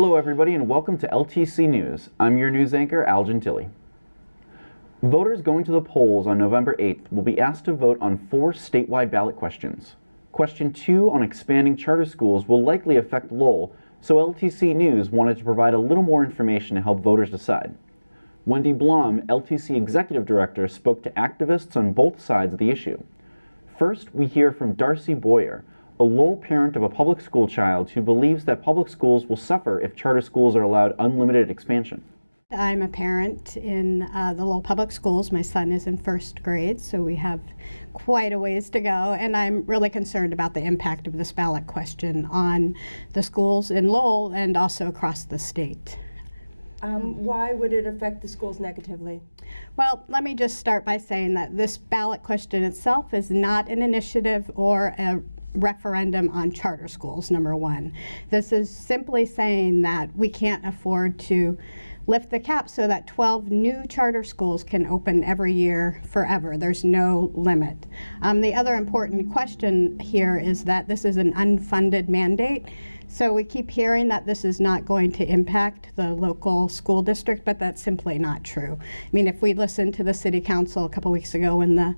Hello everybody and welcome to LTC News. I'm your news anchor, Al Gentili. Voters going to the polls on November 8th will be asked to vote on 4 statewide ballot questions. Question 2 on expanding charter schools will likely affect Lowell, so LTC News wanted to provide a little more information to help voters decide. Wendy Blom, LTC Executive Director, spoke to activists on both sides of the issue. First, we hear from Darcy Boyer, a Lowell parent of a public school child who believes that public schools will suffer if charter schools are allowed unlimited expansion. I'm a parent in the Lowell Public Schools. My son is in 1st grade, so we have quite a ways to go, and I'm really concerned about the impact of this ballot question on the schools in Lowell and also across the state. Why would it affect the schools negatively? Well, let me just start by saying that this ballot question itself is not an initiative or a referendum on charter schools, number one. This is simply saying that we can't afford to lift the cap so that 12 new charter schools can open every year forever. There's no limit. The other important question here is that this is an unfunded mandate. So we keep hearing that this is not going to impact the local school district, but that's simply not true. I mean, if we listened to the City Council a couple weeks ago when the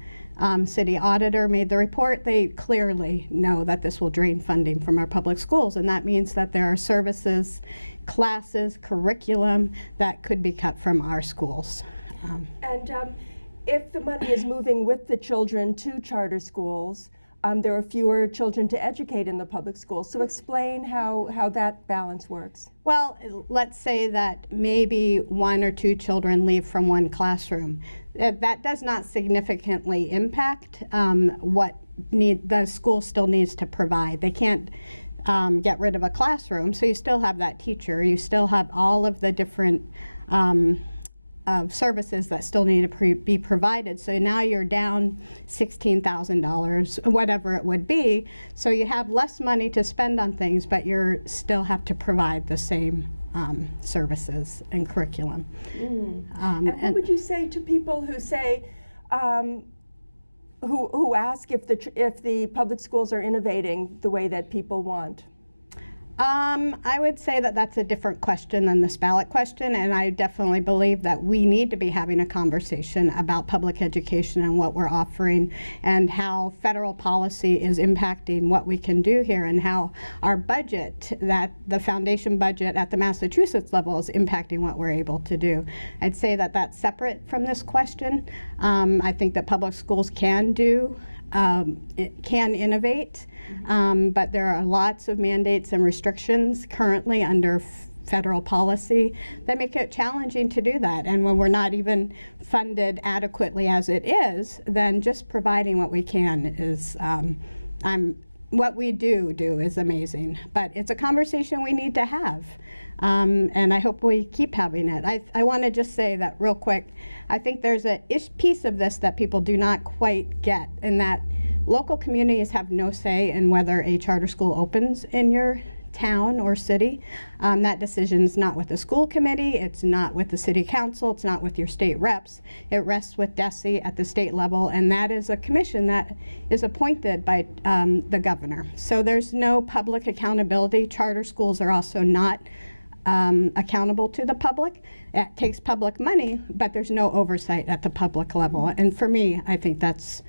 city auditor made the report, they clearly know that this will drain funding from our public schools, and that means that there are services, classes, curriculum that could be cut from our schools. If the money is moving with the children to charter schools, there are fewer children to educate in the public schools. So explain how that balance works. Well, let's say that maybe 1 or 2 children leave from one classroom. That does not significantly impact what the school still needs to provide. They can't get rid of a classroom, so you still have that teacher. You still have all of the different services that still need to be provided. So now you're down $16,000, whatever it would be. So you have less money to spend on things, but you still have to provide the same services and curriculum. And what would you say to people who say, who ask if the public schools are innovating the way that people want? I would say that that's a different question than this ballot question, and I definitely believe that we need to be having a conversation about public education and what we're offering and how federal policy is impacting what we can do here and how our budget, that the foundation budget at the Massachusetts level, is impacting what we're able to do. I'd say that that's separate from this question. I think that public schools can innovate, but there are lots of mandates and restrictions currently under federal policy that make it challenging to do that. And when we're not even funded adequately as it is, then just providing what we can is, what we do is amazing. But it's a conversation we need to have. And I hope we keep having it. I want to just say that real quick. I think there's a piece of this that people do not quite get, and that local communities have no say in whether a charter school opens in your town or city. That decision is not with the school committee, it's not with the city council, it's not with your state reps. It rests with DESE at the state level, and that is a commission that is appointed by the governor. So there's no public accountability. Charter schools are also not accountable to the public. It takes public money, but there's no oversight at the public level. And for me, I think that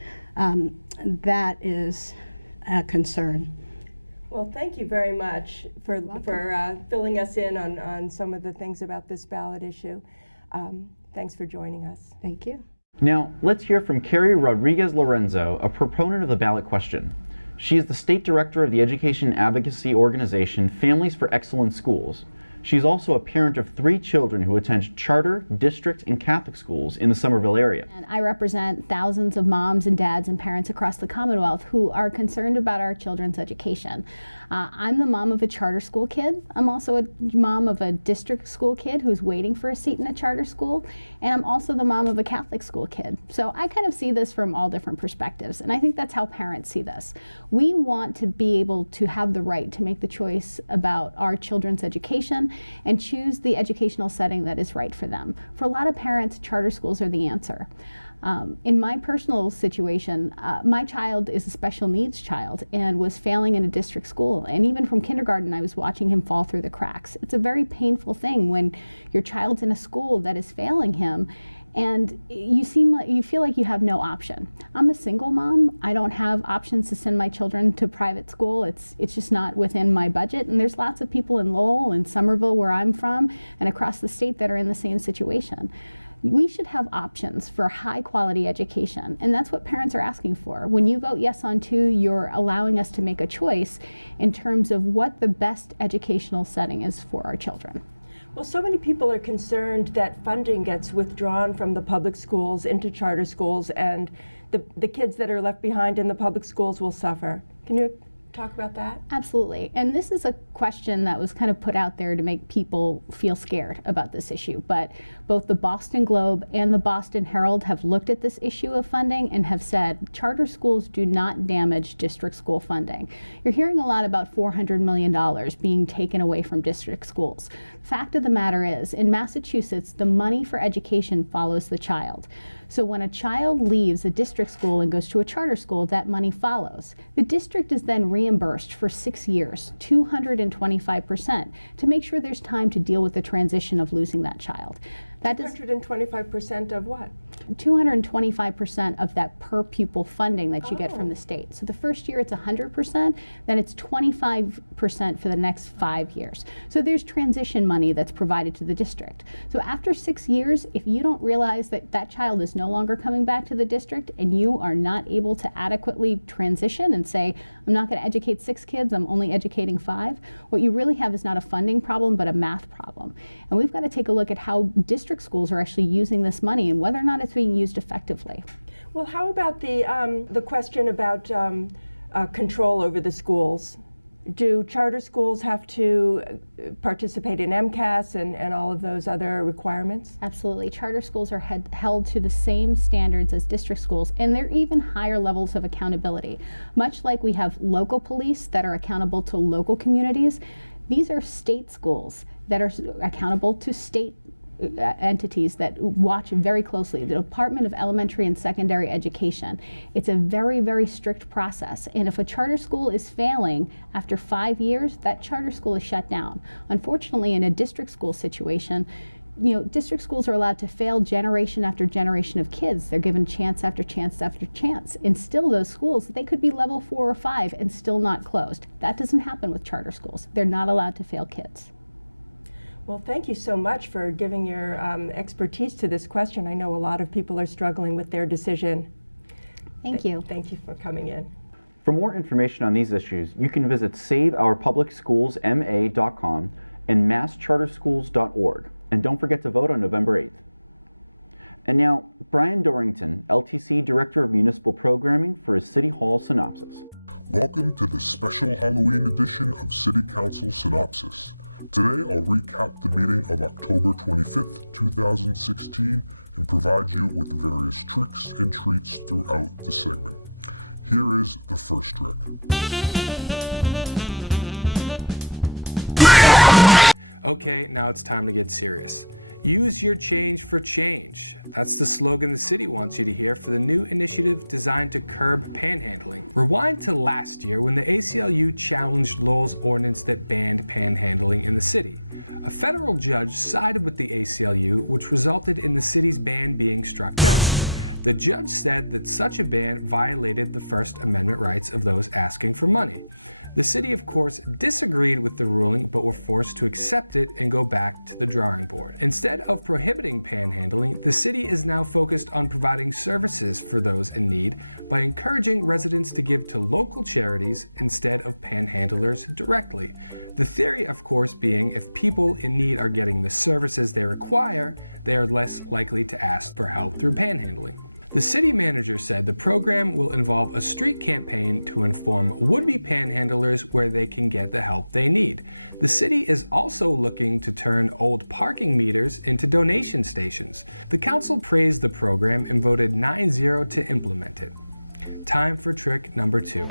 is a concern. Well, thank you very much for filling us in on some of the things about this ballot issue. Thanks for joining us. Thank you. Now, let's hear from Carrie Rodriguez-Lorenzo, a proponent of the ballot question. She is the state director of the education advocacy organization Families for Excellent Schools. She's also a parent of 3 children who attend charter, district, and Catholic schools in the Somerville area. And I represent thousands of moms and dads and parents across the Commonwealth who are concerned about our children's education. I'm the mom of a charter school kid. I'm also a mom of a district school kid who's waiting for a seat in a charter school. And I'm also the mom of a Catholic school kid. So I kind of see this from all different perspectives. And I think that's how parents see this. We want to be able to have the right to make the choice about our children's education, and choose the educational setting that is right for them. For a lot of parents, charter schools are the answer. In my personal situation, my child is a special needs child and was failing in a district school. And even from kindergarten, I was watching him fall through the cracks. It's a very painful thing when your child's in a school that is failing him and you feel like you have no option. I'm a single mom. I don't have options to send my children to private school. It's just not within my budget. And there's lots of people in Lowell and Somerville, where I'm from, and across the state that are in the same situation. We should have options for high quality education, and that's what parents are asking for. When you vote yes on 2, you're allowing us to make a choice in terms of what the best educational setting is for our children. Well, so many people are concerned that funding gets withdrawn from the public schools into charter schools, and the kids that are left behind in the public schools will suffer. Can you talk about that? Absolutely. And this is a question that was kind of put out there to make people feel scared about this issue. But both the Boston Globe and the Boston Herald have looked at this issue of funding and have said charter schools do not damage district school funding. You're hearing a lot about $400 million being taken away from district schools. The fact of the matter is, in Massachusetts, the money for education follows the child. So when a child leaves a district school and goes to a charter school, that money follows. The district is then reimbursed for 6 years, 225%, to make sure there's time to deal with the transition of losing that child. That does 225% of what? 225% of that per pupil funding that you get from the state. So the first year it's 100%, then it's 25% for the next 5 years. So there's transition money that's provided to the district. So after 6 years, if you don't realize that that child is no longer coming back to the district and you are not able to adequately transition and say, I'm not going to educate 6 kids, I'm only educating 5, what you really have is not a funding problem, but a math problem. And we've got to take a look at how district schools are actually using this money and whether or not it's being used effectively. Well, how about the question about control over the schools? Do charter schools have to participate in MCAS and all of those other requirements? Absolutely. Charter schools are held to the same standards as district schools, and they're even higher levels of accountability. Much like we have local police that are accountable to local communities, these are state schools that are accountable to state entities that watch very closely. The Department of Elementary and Secondary Education. It's a very, very strict process. And if a charter school is failing after 5 years, that charter school is shut down. Unfortunately, in a district school situation, district schools are allowed to fail generation after generation of kids. They're given chance after chance after chance. And still those schools, they could be level 4 or 5 and still not closed. That doesn't happen with charter schools. They're not allowed to fail kids. Well, thank you so much for giving your expertise to this question. I know a lot of people are struggling with their decision. Thank you. Thank you for coming in. For more information on these issues, you can visit saveourpublicschoolsma.com and masscharterschools.org. And don't forget to vote on November 8th. And now, Brian Dorrington, LTC Director of Municipal Programming, for his City Hall Synopsis. Welcome to the special Halloween edition of City Council Synopsis. Today, I'll recap the meeting of October 25th, 2016, and provide you with various tricks and treats throughout the segment. Here is the first trick. Okay, now it's time to get serious. Use your change for change. That's the slogan the city wants you to hear for the new initiative designed to curb panhandling. Rewind to last year when the ACLU challenged Lowell's ordinance that banned panhandling in the city. A federal judge sided with the ACLU, which resulted in the city's ban being struck down. The judge said that such a ban violated the First Amendment rights of those asking for money. The city, of course, disagreed with the ruling, but were forced to accept it and go back to the drawing board. Instead of prohibiting panhandling, the city is now focused on providing services for those in need by encouraging residents to give to local charities instead of panhandlers directly. The theory, of course, being if people in need are getting the services they require, they are less likely to ask for help through panhandling. The city manager said the program will involve a street campaign to inform would-be panhandlers where they can get the help they need. The city is also looking to turn old parking meters into donation stations. The council praised the program and voted 9-0 to implement it. Time for trick number 2.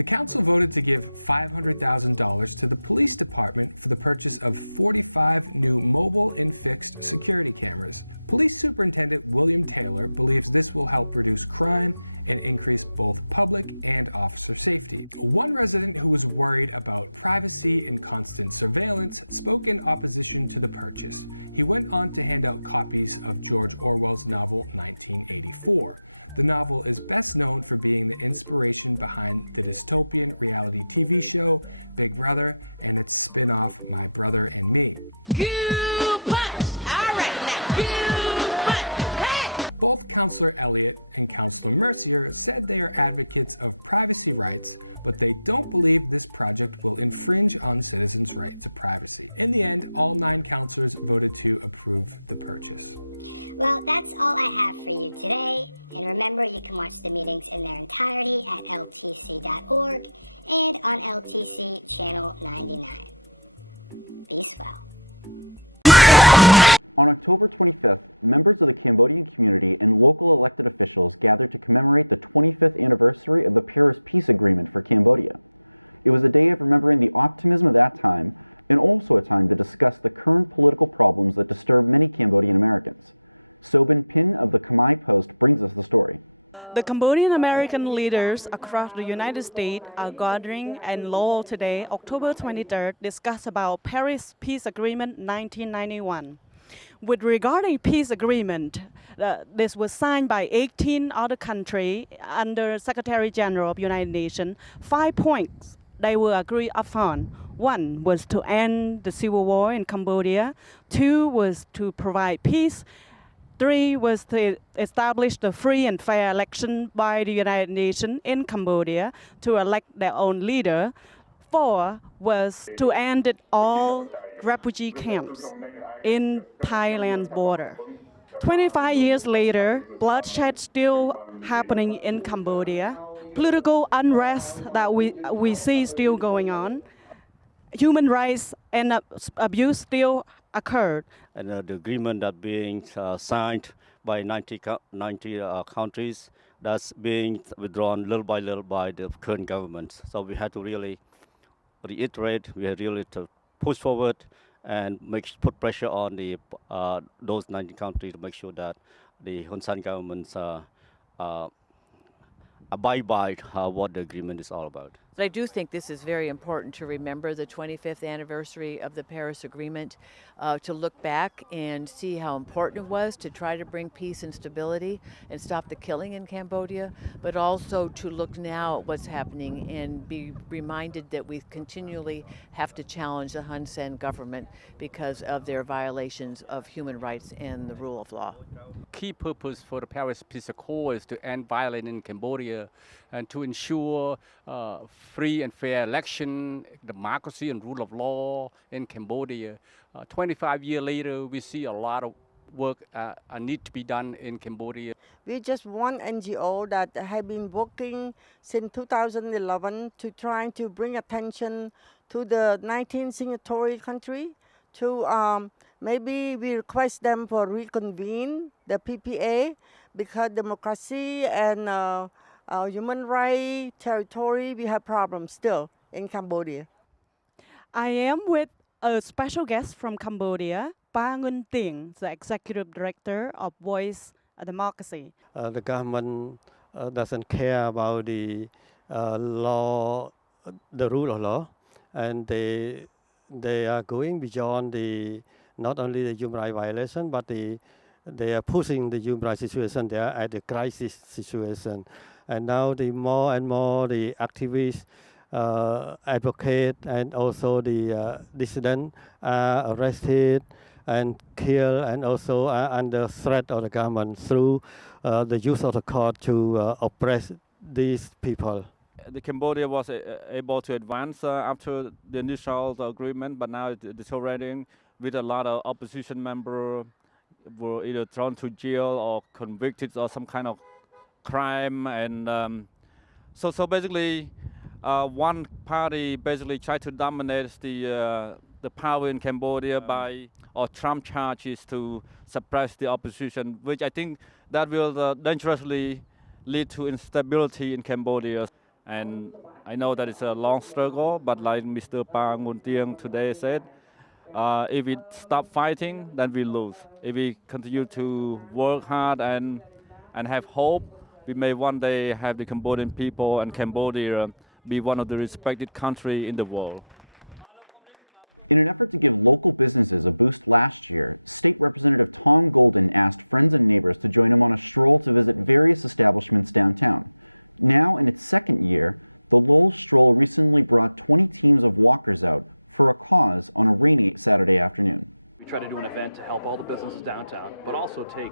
The council voted to give $500,000 to the police department for the purchase of 45 new mobile and fixed security cameras. Police Superintendent William Taylor believes this will help reduce crime and increase both public and officer safety. One resident who was worried about privacy and constant surveillance spoke in opposition to the purchase. He went on to hand out copies of George Orwell's novel 1984. The novel is best known for being the inspiration behind the dystopian reality TV show Big Brother and its spin-off My Brother and Me. Both Councillor Elliott and Councillor Mercier said they are advocates of privacy rights, but they don't believe this project will infringe on citizens' right to privacy. In the end, all 9 councillors voted to approve the purchase. Well, that's all I have for you today. And remember, you can watch the meetings in their entirety at ltc.org and on LTC Channel 99. Be swell. On October 25th, members of the Cambodian community and local elected officials gathered to commemorate the 25th anniversary of the Paris Peace Agreement for Cambodia. It was a day of remembering the optimism of that time and also a time to discuss the current political problems that disturb many Cambodian Americans. Soben Pin of the Khmer Post brings us the story. The Cambodian American leaders across the United States are gathering in Lowell today, October 23rd, discuss about Paris Peace Agreement 1991. With regarding peace agreement, this was signed by 18 other countries under Secretary General of United Nations. 5 points they will agree upon. 1 was to end the civil war in Cambodia. 2 was to provide peace. 3 was to establish the free and fair election by the United Nations in Cambodia to elect their own leader. 4 was to end all refugee camps in Thailand's border. 25 years later, bloodshed still happening in Cambodia. Political unrest that we see still going on. Human rights and abuse still occurred. And the agreement that being signed by 90 countries, that's being withdrawn little by the current government. So we had to really reiterate, we had really to push forward and put pressure on those 90 countries to make sure that the Hun Sen governments abide by what the agreement is all about. But I do think this is very important to remember the 25th anniversary of the Paris Agreement, to look back and see how important it was to try to bring peace and stability and stop the killing in Cambodia, but also to look now at what's happening and be reminded that we continually have to challenge the Hun Sen government because of their violations of human rights and the rule of law. Key purpose for the Paris Peace Accord is to end violence in Cambodia and to ensure free and fair election, democracy and rule of law in Cambodia. 25 years later, we see a lot of work need to be done in Cambodia. We're just one NGO that have been working since 2011 to trying to bring attention to the 19 signatory country to maybe we request them for reconvene the PPA because democracy and human rights territory, we have problems still in Cambodia. I am with a special guest from Cambodia, Pa Nguyen Ting, the Executive Director of Voice Democracy. The government doesn't care about the law, the rule of law, and they are going beyond not only the human rights violation, but they are pushing the human rights situation. They are at the crisis situation. And now the more and more the activists, advocate, and also the dissident are arrested and killed, and also are under threat of the government through the use of the court to oppress these people. The Cambodia was able to advance after the initial agreement, but now it's deteriorating with a lot of opposition members were either thrown to jail or convicted of some kind of crime, and so basically one party basically tried to dominate the power in Cambodia by Trump charges to suppress the opposition, which I think that will dangerously lead to instability in Cambodia. And I know that it's a long struggle, but like Mr. Pang Mun Tieng today said, if we stop fighting, then we lose. If we continue to work hard and have hope, we may one day have the Cambodian people and Cambodia be one of the respected countries in the world. In an effort to give local businesses a boost last year, State Representative Tom Golden asked friends and neighbors to join him on a stroll to visit various establishments downtown. Now, in its second year, the Lowell Strowell recently brought 20 teams of walkers out for a cause on a rainy Saturday afternoon. We try to do an event to help all the businesses downtown, but also take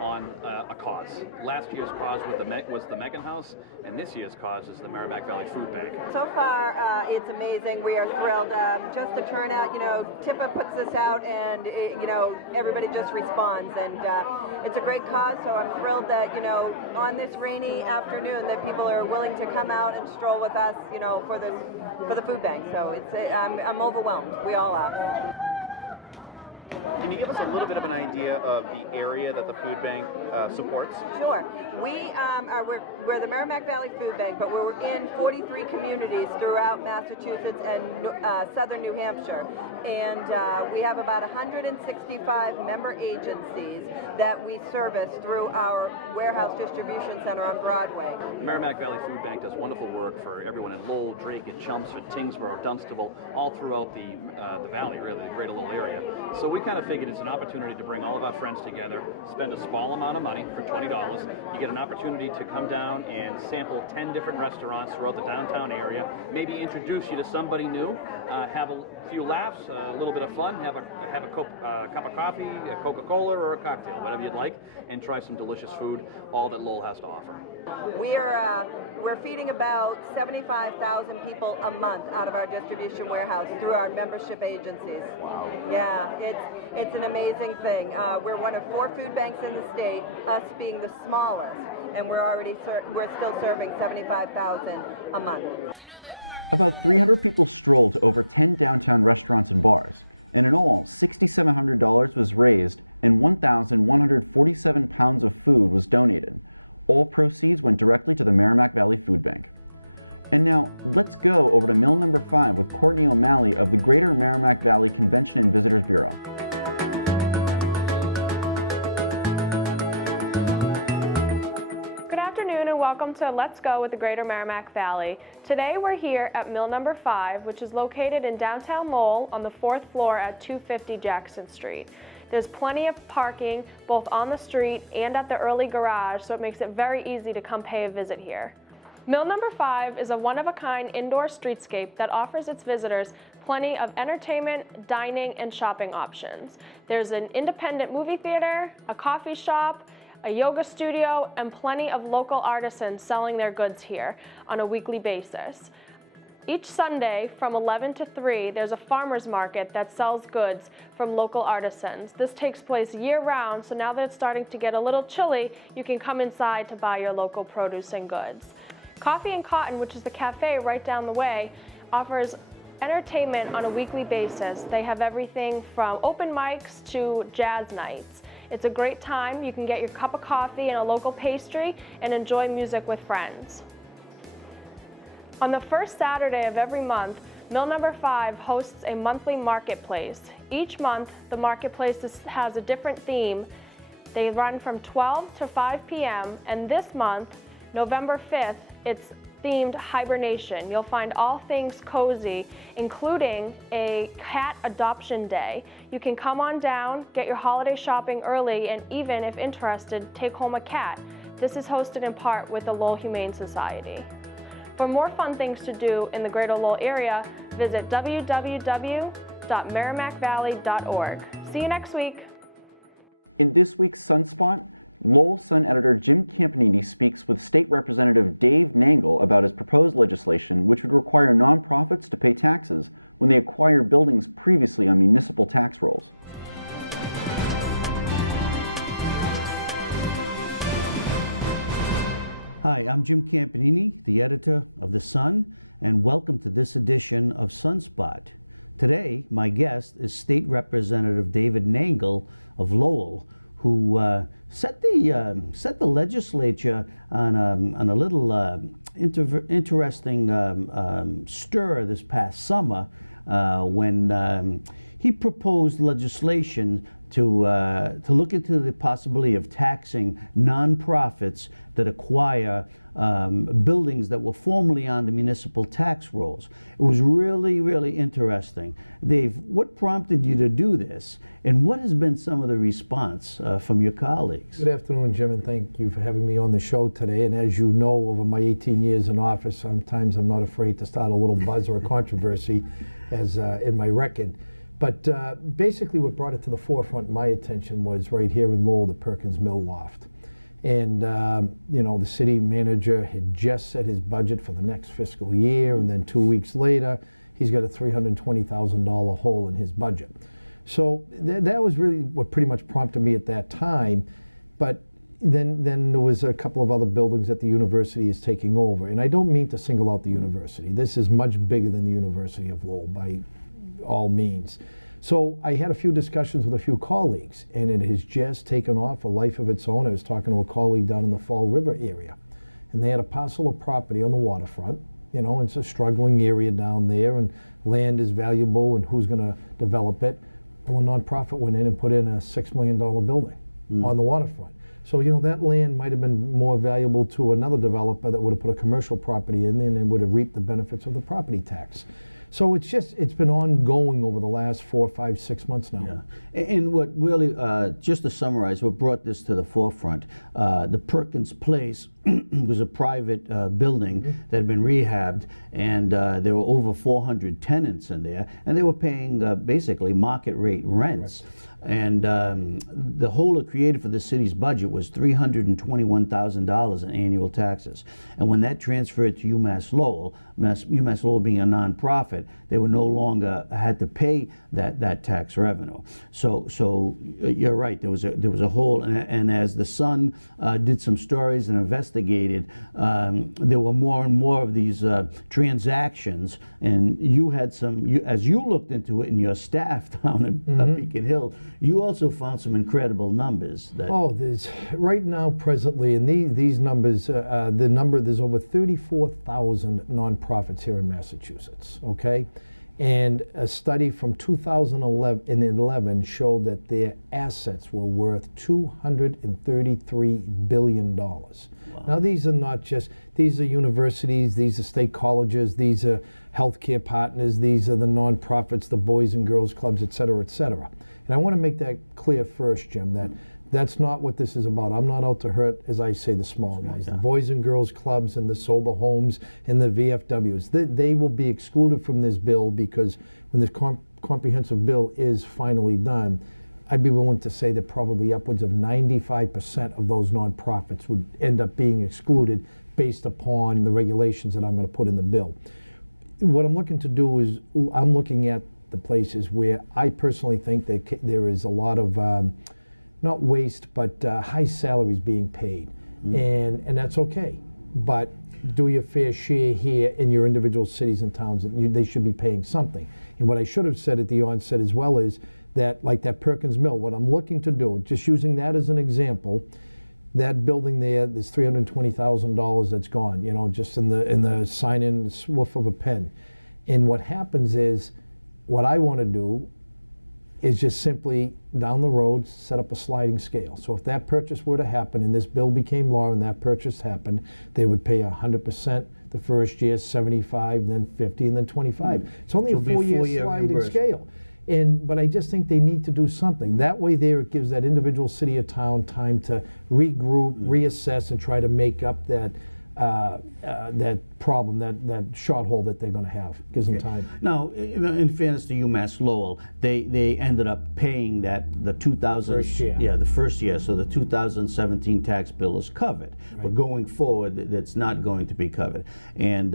on a cause. Last year's cause was the Megan House, and this year's cause is the Merrimack Valley Food Bank. So far, it's amazing. We are thrilled. Just the turnout, Tippa puts this out, and everybody just responds, and it's a great cause. So I'm thrilled that on this rainy afternoon, that people are willing to come out and stroll with us, for the food bank. So I'm overwhelmed. We all are. Can you give us a little bit of an idea of the area that the food bank supports? Sure. We're the Merrimack Valley Food Bank, but we're in 43 communities throughout Massachusetts and southern New Hampshire. And we have about 165 member agencies that we service through our warehouse distribution center on Broadway. The Merrimack Valley Food Bank does wonderful work for everyone in Lowell, Drake, Chelmsford, Tingsboro, Dunstable, all throughout the valley, really, the greater Lowell area. So we kind of figured it's an opportunity to bring all of our friends together, spend a small amount of money for $20. You get an opportunity to come down and sample 10 different restaurants throughout the downtown area, maybe introduce you to somebody new, have a few laughs, a little bit of fun, have a cup of coffee, a Coca-Cola, or a cocktail, whatever you'd like, and try some delicious food, all that Lowell has to offer. We're feeding about 75,000 people a month out of our distribution warehouse through our membership agencies. Wow. Yeah, it's an amazing thing. We're one of 4 food banks in the state, us being the smallest, and we're still serving 75,000 a month. About 300 people strolled to over 10 downtown restaurants and bars, and in all, $6,700 was raised and 1,147 pounds of food was donated. All proceeds went directly to the Merrimack Valley Food Bank. And now, let's go over to Mill number 5 with Courtney O'Malley of the Greater Merrimack Valley Convention and Visitors Bureau. Good afternoon and welcome to Let's Go with the Greater Merrimack Valley. Today we're here at Mill number 5, which is located in downtown Lowell on the 4th floor at 250 Jackson Street. There's plenty of parking both on the street and at the early garage, so it makes it very easy to come pay a visit here. Mill number 5 is a one-of-a-kind indoor streetscape that offers its visitors plenty of entertainment, dining, and shopping options. There's an independent movie theater, a coffee shop, a yoga studio, and plenty of local artisans selling their goods here on a weekly basis. Each Sunday from 11 to 3, there's a farmer's market that sells goods from local artisans. This takes place year-round, so now that it's starting to get a little chilly, you can come inside to buy your local produce and goods. Coffee and Cotton, which is the cafe right down the way, offers entertainment on a weekly basis. They have everything from open mics to jazz nights. It's a great time. You can get your cup of coffee and a local pastry and enjoy music with friends. On the first Saturday of every month, Mill number 5 hosts a monthly marketplace. Each month, the marketplace has a different theme. They run from 12 to 5 p.m. and this month, November 5th, it's themed hibernation. You'll find all things cozy, including a cat adoption day. You can come on down, get your holiday shopping early, and even, if interested, take home a cat. This is hosted in part with the Lowell Humane Society. For more fun things to do in the Greater Lowell area, visit www.merrimackvalley.org. See you next week. In this week's SunSpot, Lowell Sun editor Jim Campanini speaks with State Representative Dave Nangle about his proposed legislation which would require nonprofits to pay taxes when they acquire buildings previously on municipal tax rolls. Hi, I'm Jim Campanini, the editor of The Sun, and welcome to this edition of SunSpot. Today, my guest is State Representative David Nangle of Lowell, who set the legislature on a little interesting stir this past summer when he proposed legislation to look into the possibility of taxing nonprofits that acquire buildings that were formerly on the municipal tax rolls. It was really, really interesting. Dave, what prompted you to do this, and what has been some of the response from your colleagues? Good afternoon, Jim, and thank you for having me on the show today. And as you know, over my 18 years in office, sometimes I'm not afraid to start a little buzz or a controversy as in my record. But basically what brought it to the forefront in my attention was right here in Lowell, the Perkins Mill Loft. And, you know, the city manager had just set his budget for the next fiscal year, and then 2 weeks later, he's got a $320,000 hole in his budget. So that was really what pretty much prompted me at that time. But then there was a couple of other buildings that the university is taking over. And I don't mean to single out the university. This is much bigger than the University of Lowell by all means. So I had a few discussions with a few colleagues, and it has just taken off a life of its own. I was talking to a colleague down in the Fall River area, and they had a parcel of property on the waterfront. You know, it's a struggling area down there, and land is valuable, and who's going to develop it? Well, a nonprofit went in and put in a $6 million building on the waterfront. So, you know, that land might have been more valuable to another developer that would have put a commercial property in there and would have reaped the benefits of the property tax. So it's been ongoing over the last 4, 5, 6 months now. Yeah. And what really, just to summarize, what brought this to the forefront, the Perkins Place was a private building that had been rehabbed, and there were over 400 tenants in there, and they were paying basically market rate rents. Correct. And the hole it created for the city's budget was $321,000 in annual taxes. And when that transferred to UMass Lowell, UMass Lowell being a nonprofit, they were no longer had to pay that tax revenue. So you're right. There was a hole, and as the Sun did some stories and investigated, there were more and more of these transactions. And you had as you looked into it, and your staff down at Beacon Hill, you also found some incredible numbers. There's right now presently, and these numbers, there's over 34,000 nonprofits here in Massachusetts, okay? And a study from 2011 showed that their assets were worth $233 billion. Wow. Now these are not just, these are universities, these are state colleges, these are healthcare partners, these are the nonprofits, the Boys and Girls Clubs, et cetera, et cetera. And I want to make that clear first, Jim, that that's not what this is about. I'm not out to hurt, as I say, the small guys, the Boys and Girls Clubs and the sober homes and the VFWs. They will be excluded from this bill, because when this comprehensive bill is finally done, I'd be willing to say that probably upwards of 95% of those nonprofits would end up being excluded based upon the regulations that I'm going to put in the bill. What I'm looking to do is I'm looking at the places where I personally think that there is a lot of not waste, but high salaries being paid, and that's okay. But do your fair share here in your individual cities and towns, and they should be paying something. And what I should have said at the onset as well is that, like that Perkins Mill, what I'm looking to do, just using that as an example, that building there's $320,000 that's gone, you know, just in the sign-in swoof of a pen. And what happens is, what I want to do is just simply down the road set up a sliding scale. So if that purchase were to happen and this bill became law and that purchase happened, they would pay 100% the first year, 75, then 50, and then 25. It's only a 4-year sliding scale. But I just think they need to do something. That way there, it gives that individual city or town time to regroup, reassess, and try to make up that problem, that shot hole that they're going to have. Gives them time. Now, in fairness to UMass Lowell, they ended up paying the first year, so the 2017 tax bill is covered. Right. But going forward, that's not going to be covered. And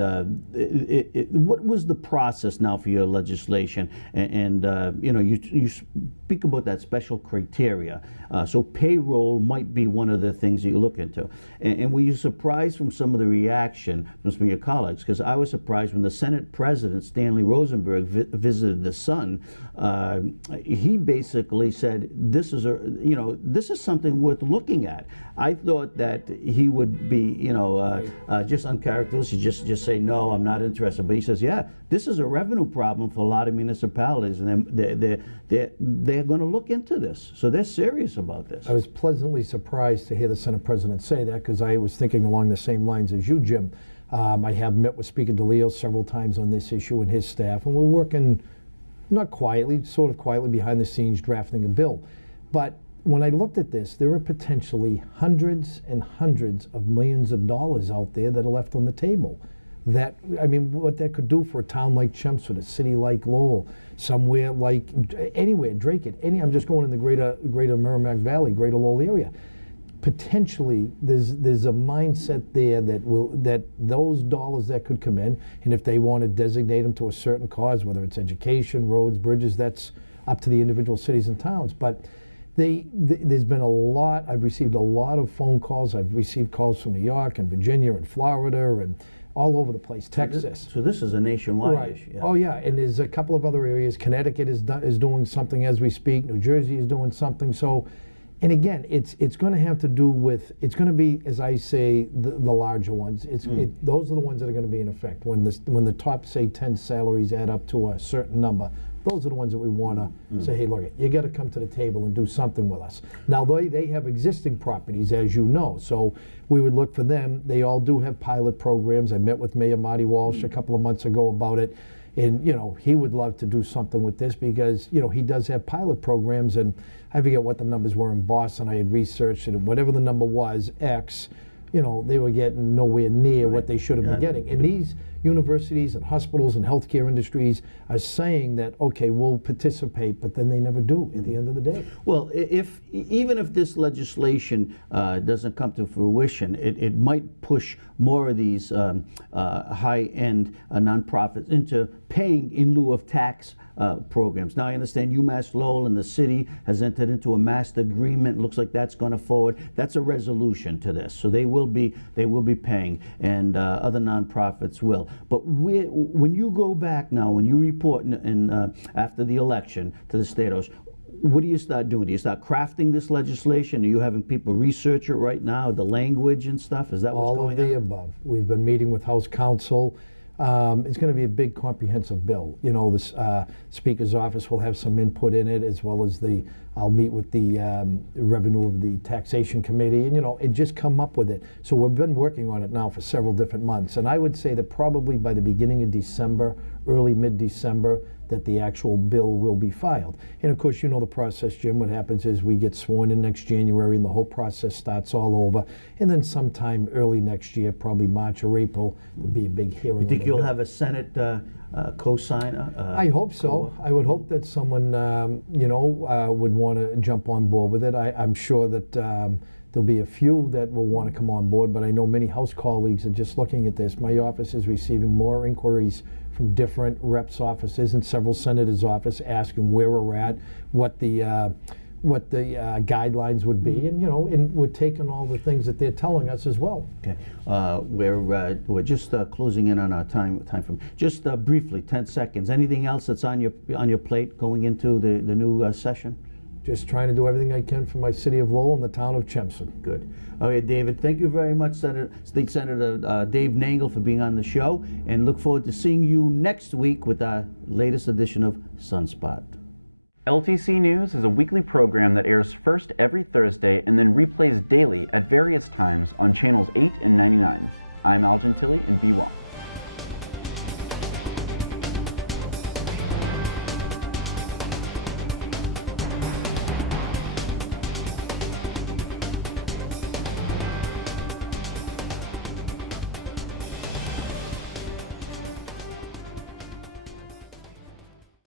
what was the process now for your legislation? And you know, you speak about that special criteria. So payroll might be one of the things that you look into. And were you surprised from some some of the reaction from some of your colleagues, because I was surprised when the Senate President, Stanley Rosenberg, visited the Sun. He basically said, this is something worth looking at. I thought that he would be, just uncharacteristic, just say, no, I'm not interested. But he says, yeah, this is a revenue problem for a lot of municipalities, and they're going to look into this. So they're serious about this. I was pleasantly surprised to hear the Senate President say that, because I was thinking along the same lines as you, Jim. I have met with Speaker DeLeo several times on this issue and his staff, and we're working not quietly, sort of quietly behind the scenes drafting a bill. But when I looked at this, there are potentially hundreds and hundreds of millions of dollars out there that are left on the table. That, I mean, what that could do for a town like Chelmsford, a city like Lowell, somewhere like anywhere, Drake, I'm just going in the greater Merrimack Valley, greater Lowell area. Potentially, there's a mindset there that those dollars that could come in, and if they want to designate them to a certain cause, whether it's education, roads, bridges, that's up to the individual cities and towns. But there's been a lot. I've received a lot of phone calls. I've received calls from New York and Virginia and Florida and all over the place, Texas. So this is a nationwide issue. Yeah. Oh yeah, and there's a couple of other areas. Connecticut is doing something as we speak. New Jersey is doing something. So, and again, it's going to have to do with, it's going to be, as I say, the larger ones. Those are the ones that are going to be in effect when the top, say, 10 salaries add up to a certain number. Those are the ones that we want to say, hey, look, you got to come to the table and do something with us. Now, they have existing properties, as you know, so we would look for them. They all do have pilot programs. I met with Mayor Marty Walsh a couple of months ago about it, and he would love to do something with this because he does have pilot programs, and I forget what the numbers were in Boston. I had researched it, and whatever the number was, X, they were getting nowhere near what they should have been getting. And these universities and hospitals and healthcare industries are saying that, okay, we'll participate, but then they never do at the end of the day. Well, even if this legislation doesn't come to fruition, it might push more of these high-end nonprofits into paying in lieu of tax programs. Now, I understand UMass Lowell and the city has entered into a master agreement. It looks like that's going to forward. That's a resolution to this, so they will be paying, and other nonprofits will. But when you go back now, when you report after the election to the State House, what do you start doing? Do you start crafting this legislation? Are you having people research it right now, the language and stuff? Is that what's going on? All of the above. We've been meeting with House Counsel. It's going to be a big comprehensive bill. The Speaker's office will have some input in it, as well as I'll meet with the revenue of the taxation committee, and just come up with it. So we've been working on it now for several different months, and I would say that probably by the beginning of December, early mid-December, that the actual bill will be filed. And of course, the process, Jim. What happens is we get sworn in next January, and the whole process starts all over. And then sometime early next year, probably March or April, there'll be a big hearing. You think you'll have a Senate co-signer? I hope so. I would hope that someone, would want to jump on board with it. I'm sure that there'll be a few that will want to come on board, but I know many House colleagues are just looking at this. My office is receiving more inquiries from different reps' offices and several senators' office asking where we're at, what the guidelines would be, and we're taking all the things that they're telling us as well. Okay, we're just closing in on our time frame. Just briefly, 10 seconds. Anything else that's on your plate going into the new session? Just trying to do everything I can for my city of Lowell and the town of Chelmsford. Good. Okay, David, thank you very much, State Senator Dave Nangle, for being on the show, and look forward to seeing you next week with our latest edition of SunSpot. LTC News is a weekly program that airs first every Thursday and then replays daily at various times on channels 8 and 99. I'm Al Gentili, and be well.